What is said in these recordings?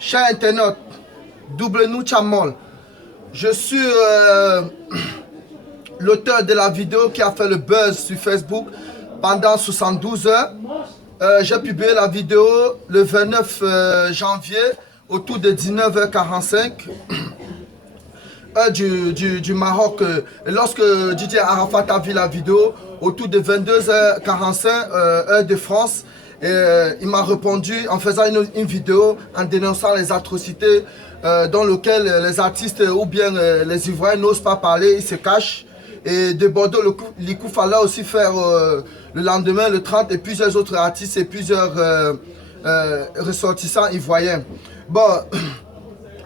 Chers internautes, double nous Chamol. Je suis l'auteur de la vidéo qui a fait le buzz sur Facebook pendant 72 heures. J'ai publié la vidéo le 29 janvier autour de 19h45 du Maroc. Et lorsque Didier Arafat a vu la vidéo autour de 22h45 heure de France, il m'a répondu en faisant une vidéo en dénonçant les atrocités dans lesquelles les artistes ou bien les Ivoiriens n'osent pas parler, ils se cachent. Et de Bordeaux, le coup fallait aussi faire le lendemain, le 30, et plusieurs autres artistes et plusieurs ressortissants ivoiriens. Bon,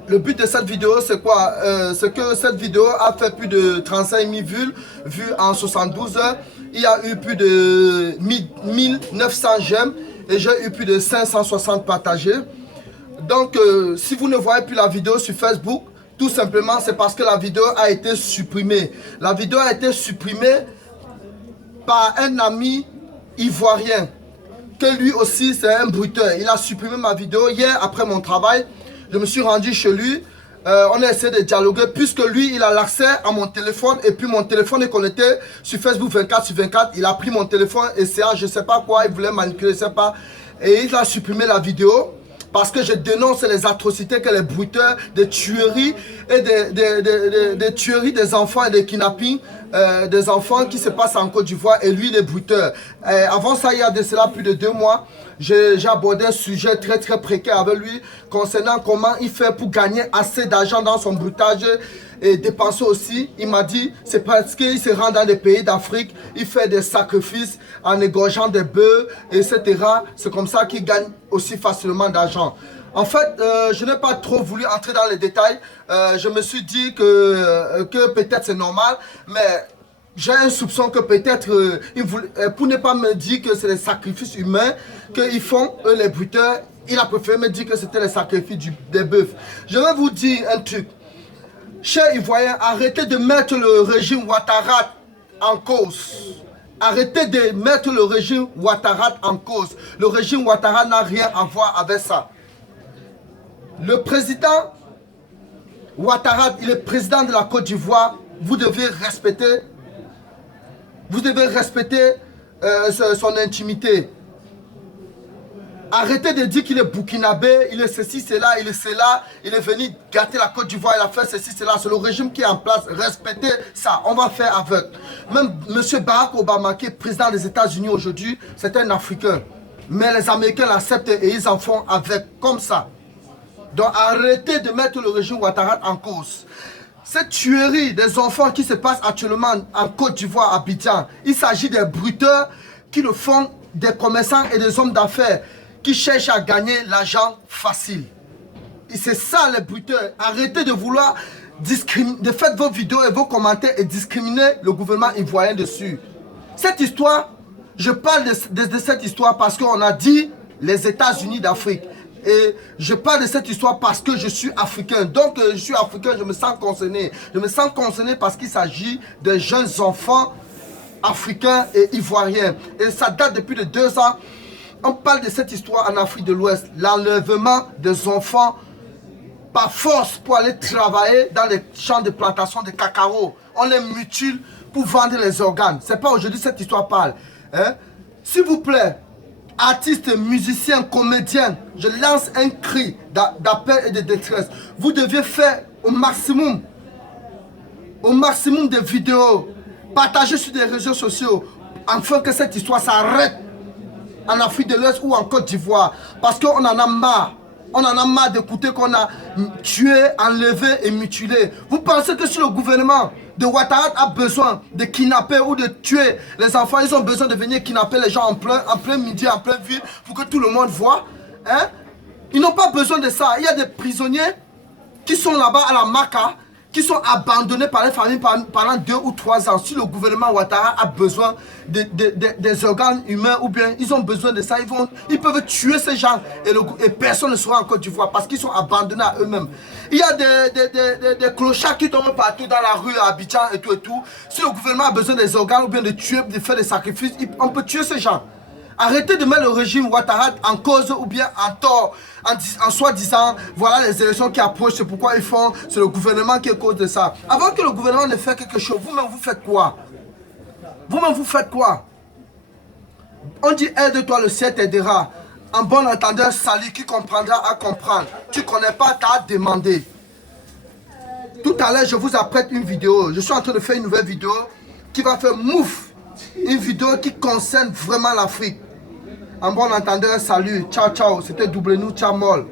le but de cette vidéo, c'est quoi? C'est que cette vidéo a fait plus de 35 000 vues en 72 heures. Il y a eu plus de 1900 j'aime et j'ai eu plus de 560 partagés. Donc, si vous ne voyez plus la vidéo sur Facebook, tout simplement, c'est parce que la vidéo a été supprimée. La vidéo a été supprimée par un ami ivoirien, que lui aussi, c'est un bruteur. Il a supprimé ma vidéo hier après mon travail. Je me suis rendu chez lui. On a essayé de dialoguer puisque lui, il a l'accès à mon téléphone et puis mon téléphone est connecté sur Facebook 24/24. Il a pris mon téléphone et c'est je ne sais pas quoi, il voulait manipuler, je ne sais pas. Et il a supprimé la vidéo. Parce que je dénonce les atrocités que les bruiteurs, des tueries et des tueries des enfants et des kidnappings des enfants qui se passent en Côte d'Ivoire et lui, les bruiteurs. Avant ça, il y a de cela plus de 2 mois, j'ai abordé un sujet très précaire avec lui concernant comment il fait pour gagner assez d'argent dans son bruitage et dépenser aussi. Il m'a dit, c'est parce qu'il se rend dans des pays d'Afrique, il fait des sacrifices en égorgeant des bœufs, etc. C'est comme ça qu'il gagne aussi facilement d'argent. En fait, je n'ai pas trop voulu entrer dans les détails. Je me suis dit que peut-être c'est normal, mais j'ai un soupçon que peut-être, pour ne pas me dire que c'est des sacrifices humains qu'ils font, eux les bruiteurs, il a préféré me dire que c'était les sacrifices des bœufs. Je vais vous dire un truc. Chers Ivoiriens, arrêtez de mettre le régime Ouattara en cause. Arrêtez de mettre le régime Ouattara en cause. Le régime Ouattara n'a rien à voir avec ça. Le président Ouattara, il est président de la Côte d'Ivoire. Vous devez respecter son intimité. Arrêtez de dire qu'il est burkinabé, il est ceci, cela, il est cela, il est venu gâter la Côte d'Ivoire, il a fait ceci, cela. C'est le régime qui est en place. Respectez ça, on va faire avec. Même M. Barack Obama, qui est président des États-Unis aujourd'hui, c'est un Africain. Mais les Américains l'acceptent et ils en font avec, comme ça. Donc arrêtez de mettre le régime Ouattara en cause. Cette tuerie des enfants qui se passe actuellement en Côte d'Ivoire, à Abidjan, il s'agit des bruiteurs qui le font, des commerçants et des hommes d'affaires qui cherchent à gagner l'argent facile. Et c'est ça les bruiteurs. Arrêtez de vouloir discriminer, de faire vos vidéos et vos commentaires et discriminer le gouvernement ivoirien dessus. Cette histoire, je parle de cette histoire parce qu'on a dit les États-Unis d'Afrique. Et je parle de cette histoire parce que je suis africain. Donc je suis africain, je me sens concerné. Je me sens concerné parce qu'il s'agit de jeunes enfants africains et ivoiriens. Et ça date depuis de 2 ans. On parle de cette histoire en Afrique de l'Ouest. L'enlèvement des enfants par force pour aller travailler dans les champs de plantation de cacao. On les mutile pour vendre les organes. C'est pas aujourd'hui cette histoire parle. Hein? S'il vous plaît, artistes, musiciens, comédiens, je lance un cri d'appel et de détresse. Vous deviez faire au maximum de vidéos, partager sur des réseaux sociaux, afin que cette histoire s'arrête en Afrique de l'Ouest ou en Côte d'Ivoire. Parce qu'on en a marre. On en a marre d'écouter qu'on a tué, enlevé et mutilé. Vous pensez que si le gouvernement de Ouattara a besoin de kidnapper ou de tuer les enfants, ils ont besoin de venir kidnapper les gens en plein midi, en pleine ville, pour que tout le monde voit, hein? Ils n'ont pas besoin de ça. Il y a des prisonniers qui sont là-bas à la Maca, qui sont abandonnés par les familles pendant 2 ou 3 ans. Si le gouvernement Ouattara a besoin des organes humains ou bien ils ont besoin de ça, ils peuvent tuer ces gens et personne ne sera en Côte d'Ivoire parce qu'ils sont abandonnés à eux-mêmes. Il y a des clochards qui tombent partout dans la rue à Abidjan et tout. Si le gouvernement a besoin des organes ou bien de tuer, de faire des sacrifices, on peut tuer ces gens. Arrêtez de mettre le régime Ouattara en cause ou bien en tort, en soi-disant, voilà les élections qui approchent, c'est pourquoi ils font, c'est le gouvernement qui est cause de ça. Avant que le gouvernement ne fasse quelque chose, vous-même vous faites quoi? Vous-même vous faites quoi? On dit aide-toi, le ciel t'aidera. En bon entendeur, salut, qui comprendra à comprendre. Tu ne connais pas, tu as à demander. Tout à l'heure, je vous apprête une vidéo. Je suis en train de faire une nouvelle vidéo qui va faire mouf. Une vidéo qui concerne vraiment l'Afrique. En bon entendeur, salut, ciao, ciao. C'était Double Nou, ciao, molle.